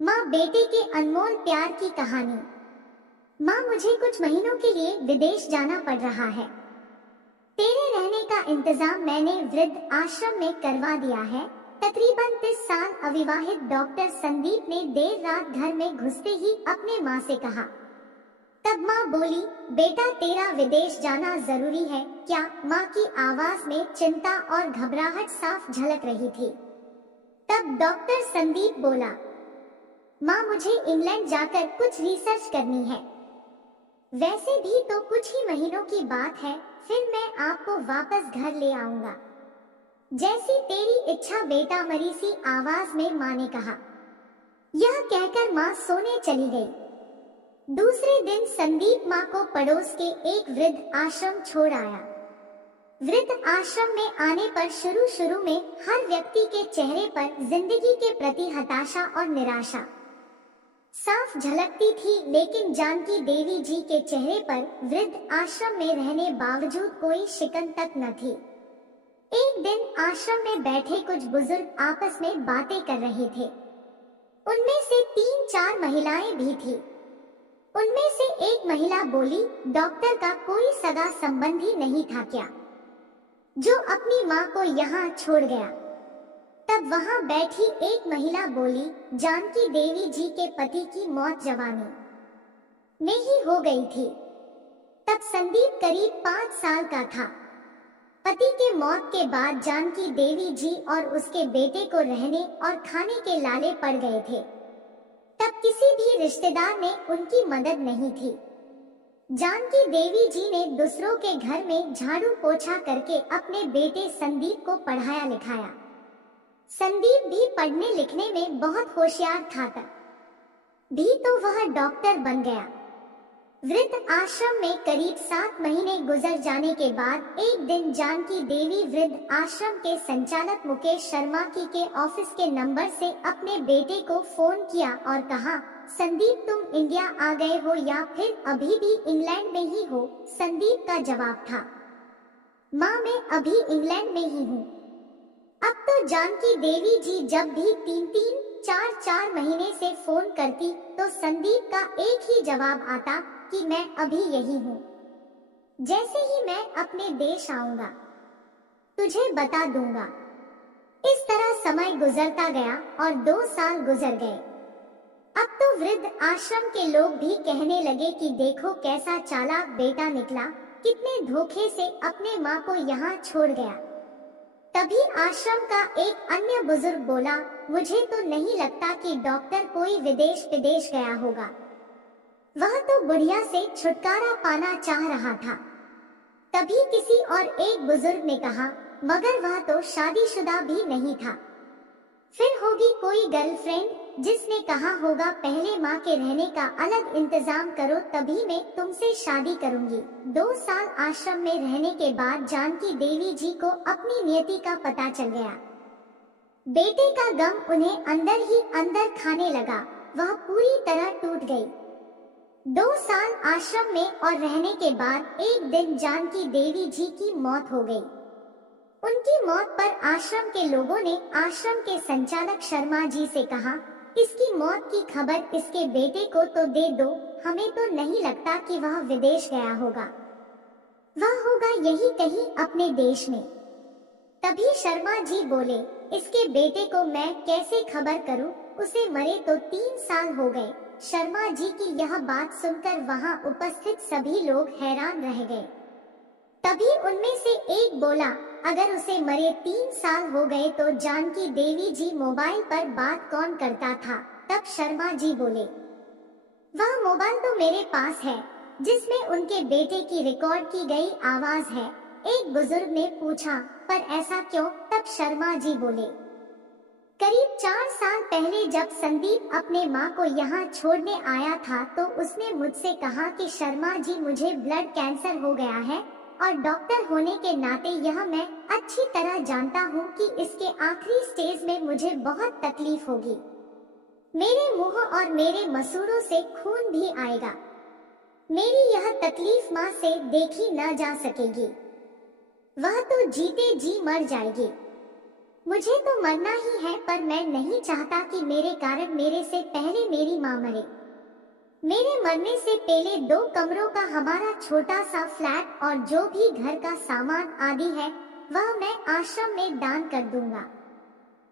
माँ बेटे के अनमोल प्यार की कहानी। माँ, मुझे कुछ महीनों के लिए विदेश जाना पड़ रहा है। तेरे रहने का इंतजाम मैंने वृद्ध आश्रम में करवा दिया है। तकरीबन 30 साल अविवाहित डॉक्टर संदीप ने देर रात घर में घुसते ही अपने माँ से कहा। तब माँ बोली, बेटा तेरा विदेश जाना जरूरी है क्या? माँ की आवाज में चिंता और घबराहट साफ झलक रही थी। तब डॉक्टर संदीप बोला, माँ मुझे इंग्लैंड जाकर कुछ रिसर्च करनी है। वैसे भी तो कुछ ही महीनों की बात है, फिर मैं आपको वापस घर ले आऊंगा। जैसी तेरी इच्छा बेटा, मरी सी आवाज में माँ ने कहा। यह कहकर माँ सोने चली गई। दूसरे दिन संदीप माँ को पड़ोस के एक वृद्ध आश्रम छोड़ आया। वृद्ध आश्रम में आने पर शुरू में हर व्यक्ति के चेहरे पर जिंदगी के प्रति हताशा और निराशा साफ झलकती थी, लेकिन जानकी देवी जी के चेहरे पर वृद्ध आश्रम में रहने बावजूद कोई शिकन तक न थी। एक दिन आश्रम में बैठे कुछ बुजुर्ग आपस में बातें कर रहे थे। उनमें से 3-4 महिलाएं भी थी। उनमें से एक महिला बोली, डॉक्टर का कोई सगा संबंधी नहीं था क्या, जो अपनी माँ को यहाँ छोड़ गया? तब वहां बैठी एक महिला बोली, जानकी देवी जी के पति की मौत जवानी में ही हो गई थी। तब संदीप करीब 5 साल का था। पति के मौत के बाद जानकी देवी जी और उसके बेटे को रहने और खाने के लाले पड़ गए थे। तब किसी भी रिश्तेदार ने उनकी मदद नहीं थी। जानकी देवी जी ने दूसरों के घर में झाड़ू पोछा करके अपने बेटे संदीप को पढ़ाया लिखाया। संदीप भी पढ़ने लिखने में बहुत होशियार था, तब भी तो वह डॉक्टर बन गया। वृद्ध आश्रम में करीब 7 महीने गुजर जाने के बाद एक दिन जानकी देवी वृद्ध आश्रम के संचालक मुकेश शर्मा की के ऑफिस के नंबर से अपने बेटे को फोन किया और कहा, संदीप तुम इंडिया आ गए हो या फिर अभी भी इंग्लैंड में ही हो? संदीप का जवाब था, माँ मैं अभी इंग्लैंड में ही हूँ। अब तो जानकी देवी जी जब भी 3-3, 4-4 महीने से फोन करती तो संदीप का एक ही जवाब आता कि मैं अभी यही हूँ। जैसे ही मैं अपने देश आऊंगा तुझे बता दूंगा। इस तरह समय गुजरता गया और 2 साल गुजर गए। अब तो वृद्ध आश्रम के लोग भी कहने लगे कि देखो कैसा चालाक बेटा निकला, कितने धोखे से अपने माँ को यहाँ छोड़ गया। तभी आश्रम का एक अन्य बुजुर्ग बोला, मुझे तो नहीं लगता कि डॉक्टर कोई विदेश गया होगा। वह तो बुढ़िया से छुटकारा पाना चाह रहा था। तभी किसी और एक बुजुर्ग ने कहा, मगर वह तो शादीशुदा भी नहीं था। फिर होगी कोई गर्लफ्रेंड जिसने कहा होगा पहले माँ के रहने का अलग इंतजाम करो, तभी मैं तुमसे शादी करूंगी। 2 साल आश्रम में रहने के बाद जानकी देवी जी को अपनी नियति का पता चल गया। बेटे का गम उन्हें अंदर ही अंदर खाने लगा। वह पूरी तरह टूट गई। 2 साल आश्रम में और रहने के बाद एक दिन जानकी देवी जी की मौत हो गई। उनकी मौत पर आश्रम के लोगों ने आश्रम के संचालक शर्मा जी से कहा, इसकी मौत की खबर इसके बेटे को तो दे दो, हमें तो नहीं लगता कि वह विदेश गया होगा। वह होगा यही कहीं अपने देश में। तभी शर्मा जी बोले, इसके बेटे को मैं कैसे खबर करूं, उसे मरे तो 3 साल हो गए। शर्मा जी की यह बात सुनकर वहां उपस्थित सभी लोग हैरान रह गए। तभी उनमें से एक बोला, अगर उसे मरे 3 साल हो गए तो जानकी देवी जी मोबाइल पर बात कौन करता था? तब शर्मा जी बोले, वह मोबाइल तो मेरे पास है जिसमें उनके बेटे की रिकॉर्ड की गई आवाज है। एक बुजुर्ग ने पूछा, पर ऐसा क्यों? तब शर्मा जी बोले, करीब 4 साल पहले जब संदीप अपने माँ को यहाँ छोड़ने आया था तो उसने मुझसे कहा कि शर्मा जी मुझे ब्लड कैंसर हो गया है और डॉक्टर होने के नाते यह मैं अच्छी तरह जानता हूँ कि इसके आखिरी स्टेज में मुझे बहुत तकलीफ होगी। मेरे मुंह और मेरे मसूड़ों से खून भी आएगा। मेरी यह तकलीफ माँ से देखी न जा सकेगी। वह तो जीते जी मर जाएगी। मुझे तो मरना ही है, पर मैं नहीं चाहता कि मेरे कारण मेरे से पहले मेरी माँ मरे। मेरे मरने से पहले 2 कमरों का हमारा छोटा सा फ्लैट और जो भी घर का सामान आदि है वह मैं आश्रम में दान कर दूंगा।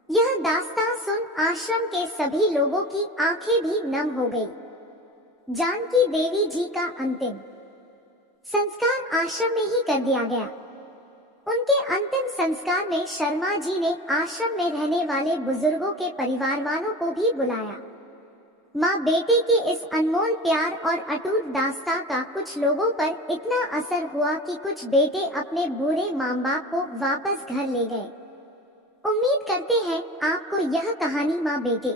यह दास्तां सुन आश्रम के सभी लोगों की आंखें भी नम हो गई। जानकी देवी जी का अंतिम संस्कार आश्रम में ही कर दिया गया। उनके अंतिम संस्कार में शर्मा जी ने आश्रम में रहने वाले बुजुर्गों के परिवार वालों को भी बुलाया। माँ बेटे के इस अनमोल प्यार और अटूट दास्तां का कुछ लोगों पर इतना असर हुआ कि कुछ बेटे अपने बूढ़े माँ बाप को वापस घर ले गए। उम्मीद करते हैं आपको यह कहानी माँ बेटे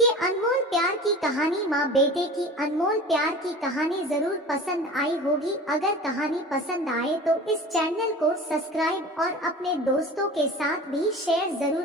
के अनमोल प्यार की कहानी, माँ बेटे की अनमोल प्यार की कहानी जरूर पसंद आई होगी। अगर कहानी पसंद आए तो इस चैनल को सब्सक्राइब और अपने दोस्तों के साथ भी शेयर जरूर